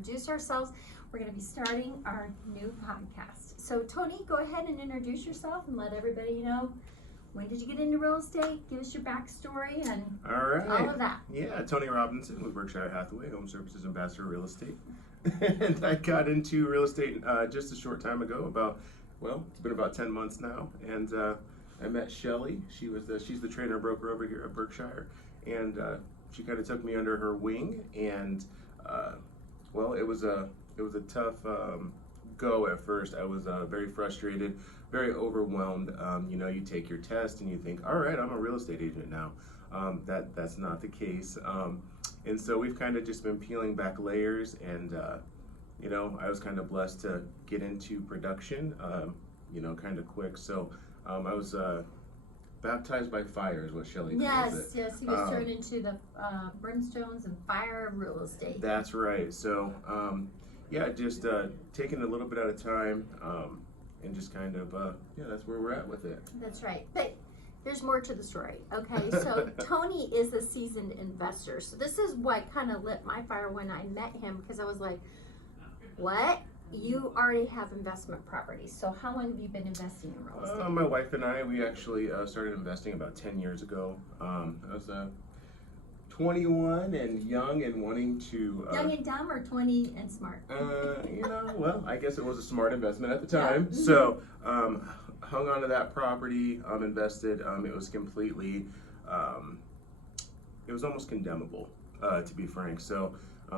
introduce ourselves. We're going to be starting our new podcast. So Tony, go ahead and introduce yourself and let everybody know, when did you get into real estate? Give us your backstory and all of that. Yeah, Tony Robinson with Berkshire Hathaway, Home Services Ambassador Real Estate. And I got into real estate just a short time ago, it's been about 10 months now. And I met Shelly. She's the trainer broker over here at Berkshire. And she kind of took me under her wing. And it was a tough go at first. I was very frustrated, very overwhelmed. You take your test and you think, all right, I'm a real estate agent now. That's not the case. And so we've kind of just been peeling back layers, and I was kind of blessed to get into production, kind of quick. So I was baptized by fire is what Shelly calls it. Yes, he was turned into the brimstones and fire of real estate. That's right. So just taking a little bit at a time, and just kind of that's where we're at with it. That's right. But there's more to the story. Okay, so Tony is a seasoned investor. So this is what kind of lit my fire when I met him, because I was like, what? You already have investment properties. So how long have you been investing in real estate? My wife and I, we actually started investing about 10 years ago. I was 21 and young and wanting to... young and dumb, or 20 and smart? I guess it was a smart investment at the time. Yeah. So hung on to that property, invested. It was completely, it was almost condemnable, to be frank. So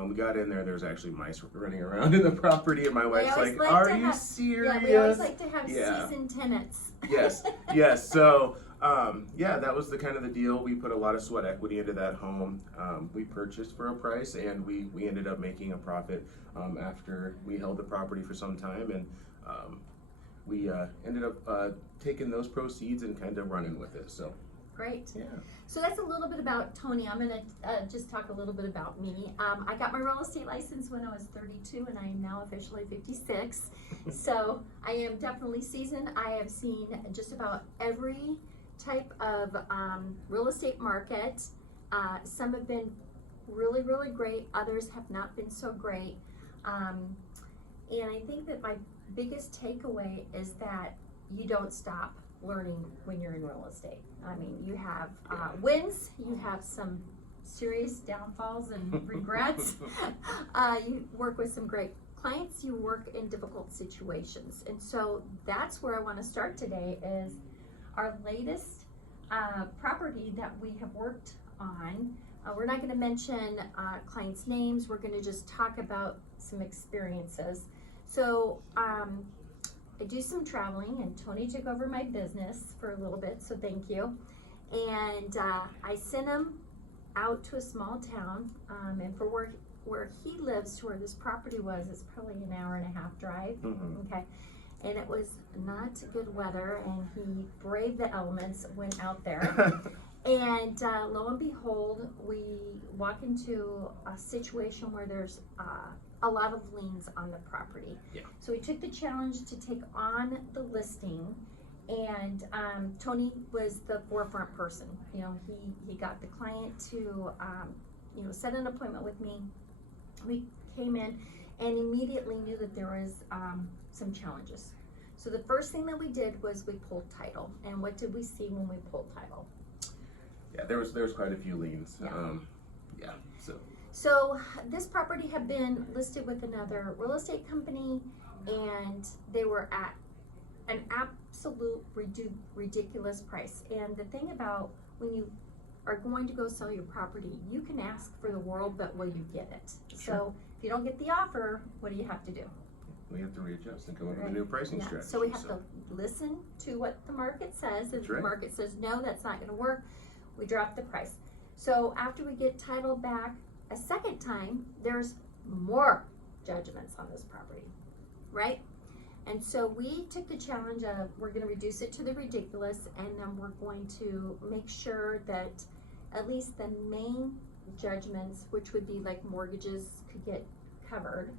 we got in there was actually mice running around in the property, and my wife's like, are you serious? Yeah, we always like to have seasoned tenants. Yes. So that was the kind of the deal. We put a lot of sweat equity into that home. We purchased for a price, and we ended up making a profit after we held the property for some time, and we ended up taking those proceeds and kind of running with it. So great. Yeah. So that's a little bit about Tony. I'm going to just talk a little bit about me. I got my real estate license when I was 32, and I am now officially 56. So I am definitely seasoned. I have seen just about every type of real estate market. Some have been really, really great. Others have not been so great. And I think that my biggest takeaway is that you don't stop learning when you're in real estate. I mean, you have wins, you have some serious downfalls and regrets. You work with some great clients, you work in difficult situations. And so that's where I want to start today, is our latest property that we have worked on. We're not going to mention clients' names. We're going to just talk about some experiences. So I do some traveling, and Tony took over my business for a little bit, so thank you. And I sent him out to a small town, and for where he lives to where this property was, it's probably an hour and a half drive. Mm-hmm. Okay. And it was not good weather, and he braved the elements, went out there. And lo and behold, we walk into a situation where there's a lot of liens on the property. Yeah. So we took the challenge to take on the listing, and Tony was the forefront person. He got the client to set an appointment with me. We came in and immediately knew that there was some challenges. So the first thing that we did was we pulled title. And what did we see when we pulled title? Yeah, there was quite a few liens. Yeah. So this property had been listed with another real estate company, and they were at an absolute ridiculous price. And the thing about when you are going to go sell your property, you can ask for the world, but will you get it? Sure. So if you don't get the offer, what do you have to do? We have to readjust and come up with a new pricing strategy. So we have to listen to what the market says. If the market says, no, that's not going to work, we drop the price. So after we get title back a second time, there's more judgments on this property, right? And so we took the challenge of, we're going to reduce it to the ridiculous, and then we're going to make sure that at least the main judgments, which would be like mortgages, could get covered.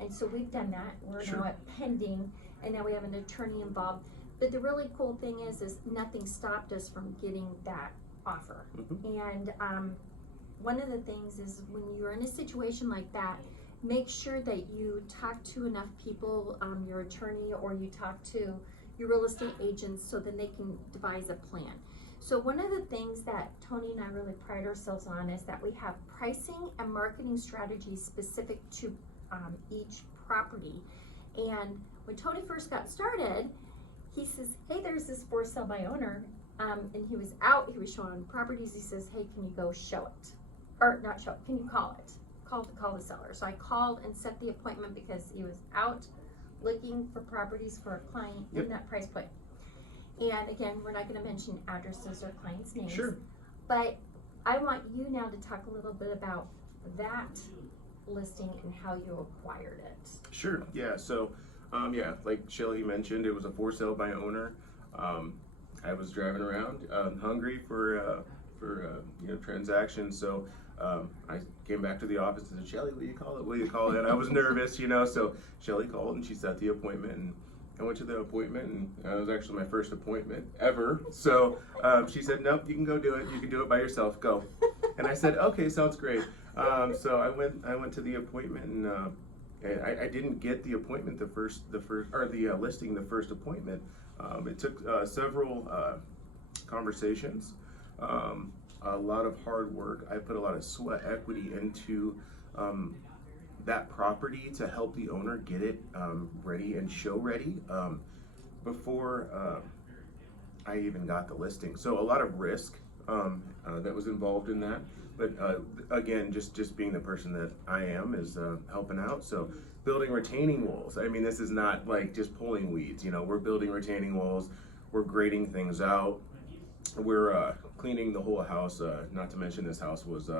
And so we've done that. We're now at pending, and now we have an attorney involved. But the really cool thing is nothing stopped us from getting that offer. Mm-hmm. And one of the things is when you're in a situation like that, make sure that you talk to enough people, your attorney, or you talk to your real estate agents so then they can devise a plan. So one of the things that Tony and I really pride ourselves on is that we have pricing and marketing strategies specific to each property. And when Tony first got started, he says, hey, there's this for sale by owner. And he was out, he was showing properties. He says, hey, can you go show it? Or not show it, can you call it? Call the seller. So I called and set the appointment because he was out looking for properties for a client in that price point. And again, we're not going to mention addresses or clients' names. Sure. But I want you now to talk a little bit about that listing and how you acquired it. Sure. Yeah. So, like Shelly mentioned, it was a for sale by owner. I was driving around, hungry for transactions. So I came back to the office and said, Shelly, will you call it? Will you call it? And I was nervous, so Shelly called and she set the appointment, and I went to the appointment, and it was actually my first appointment ever. So she said, nope, you can go do it. You can do it by yourself. Go. And I said, okay, sounds great. So I went to the appointment, and I didn't get the appointment the listing the first appointment. It took several conversations, a lot of hard work. I put a lot of sweat equity into that property to help the owner get it ready and show ready before I even got the listing. So a lot of risk that was involved in that. But again, just being the person that I am is helping out. So building retaining walls. I mean, this is not like just pulling weeds. We're building retaining walls. We're grading things out. We're cleaning the whole house. Not to mention, this house was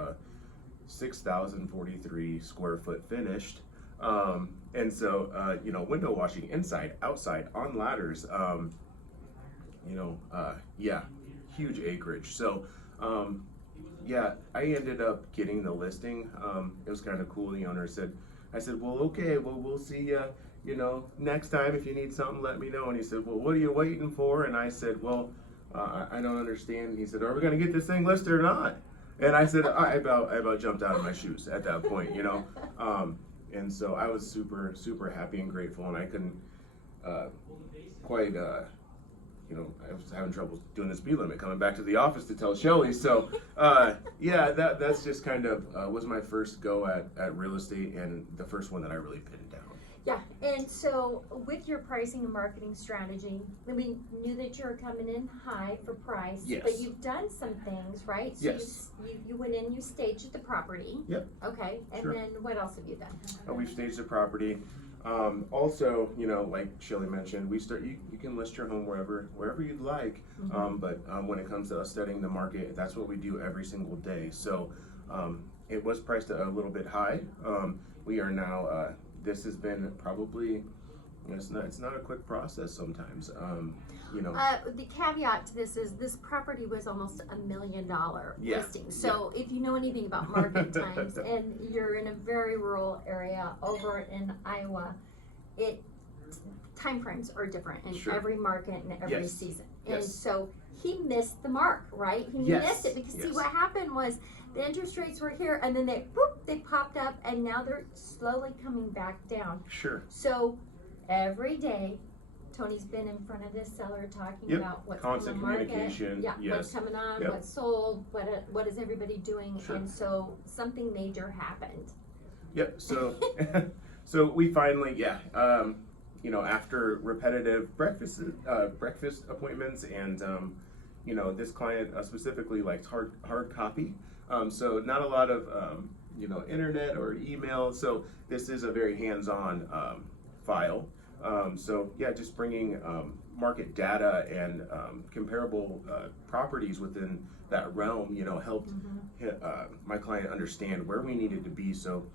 6,043 square foot finished. And so, window washing inside, outside, on ladders. Huge acreage. So, I ended up getting the listing. It was kind of cool. The owner said, well, okay, we'll see you, next time. If you need something, let me know. And he said, well, what are you waiting for? And I said, well, I don't understand. And he said, are we going to get this thing listed or not? And I said, I about jumped out of my shoes at that point, and so I was super, super happy and grateful, and I couldn't quite, I was having trouble doing the speed limit coming back to the office to tell Shelly. So, that's just kind of was my first go at real estate, and the first one that I really pinned down. Yeah, and so with your pricing and marketing strategy, we knew that you were coming in high for price, Yes. but you've done some things, right? So Yes. you went in, you staged the property. Yep. Okay, and Sure. then what else have you done? We've staged the property. Also, like Shelly mentioned, you can list your home wherever you'd like. But when it comes to us studying the market, that's what we do every single day. So it was priced a little bit high. We are now. This has been probably. It's not a quick process sometimes. The caveat to this is this property was almost $1 million listing. So if you know anything about market times and you're in a very rural area over in Iowa, time frames are different in every market and every season. And so he missed the mark, right? He missed it because see what happened was the interest rates were here and then they popped up and now they're slowly coming back down. Sure. So every day Tony's been in front of this seller talking about what's constant on the market, communication. what's coming on, what's sold, what is everybody doing, and so something major happened. Yep. So, so we finally, after repetitive breakfast appointments, and this client specifically liked hard copy. So not a lot of internet or email. So this is a very hands-on file. Just bringing market data and comparable properties within that realm, helped my client understand where we needed to be. So,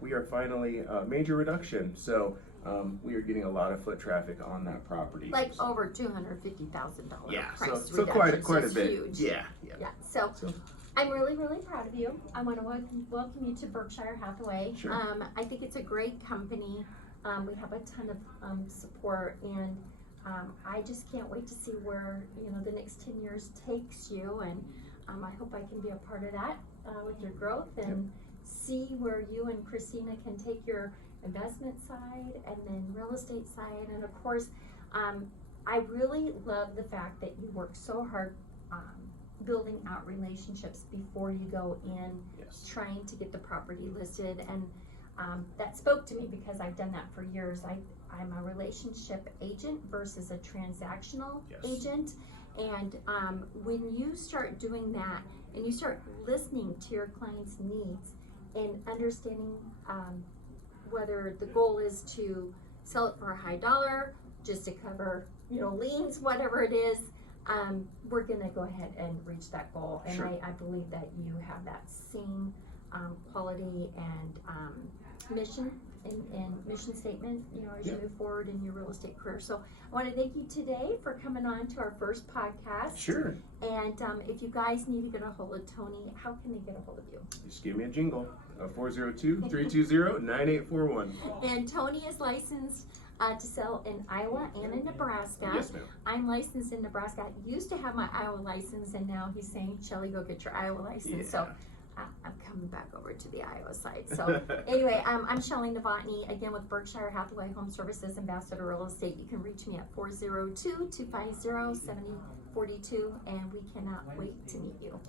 we are finally major reduction. So we are getting a lot of foot traffic on that property. Like over $250,000 price so reduction. quite a bit. Huge. Yeah. So I'm really, really proud of you. I want to welcome you to Berkshire Hathaway. Sure. I think it's a great company. We have a ton of support, and I just can't wait to see where the next 10 years takes you, and I hope I can be a part of that with your growth and see where you and Christina can take your investment side and then real estate side. And of course, I really love the fact that you work so hard building out relationships before you go in, Yes. trying to get the property listed. And that spoke to me because I've done that for years. I'm a relationship agent versus a transactional Yes. agent. And when you start doing that and you start listening to your client's needs and understanding whether the goal is to sell it for a high dollar, just to cover, liens, whatever it is, we're gonna go ahead and reach that goal. And Sure. I believe that you have that same quality and mission and mission statement, as you Yeah. move forward in your real estate career. So I want to thank you today for coming on to our first podcast. Sure. And if you guys need to get a hold of Tony, how can they get a hold of you? Just give me a jingle. 402-320-9841. And Tony is licensed to sell in Iowa and in Nebraska. Yes, ma'am. I'm licensed in Nebraska. I used to have my Iowa license, and now he's saying, Shelly, go get your Iowa license. So I'm coming back over to the Iowa side. So anyway, I'm Shelly Novotny, again with Berkshire Hathaway Home Services Ambassador Real Estate. You can reach me at 402-250-7042, and we cannot wait to meet you.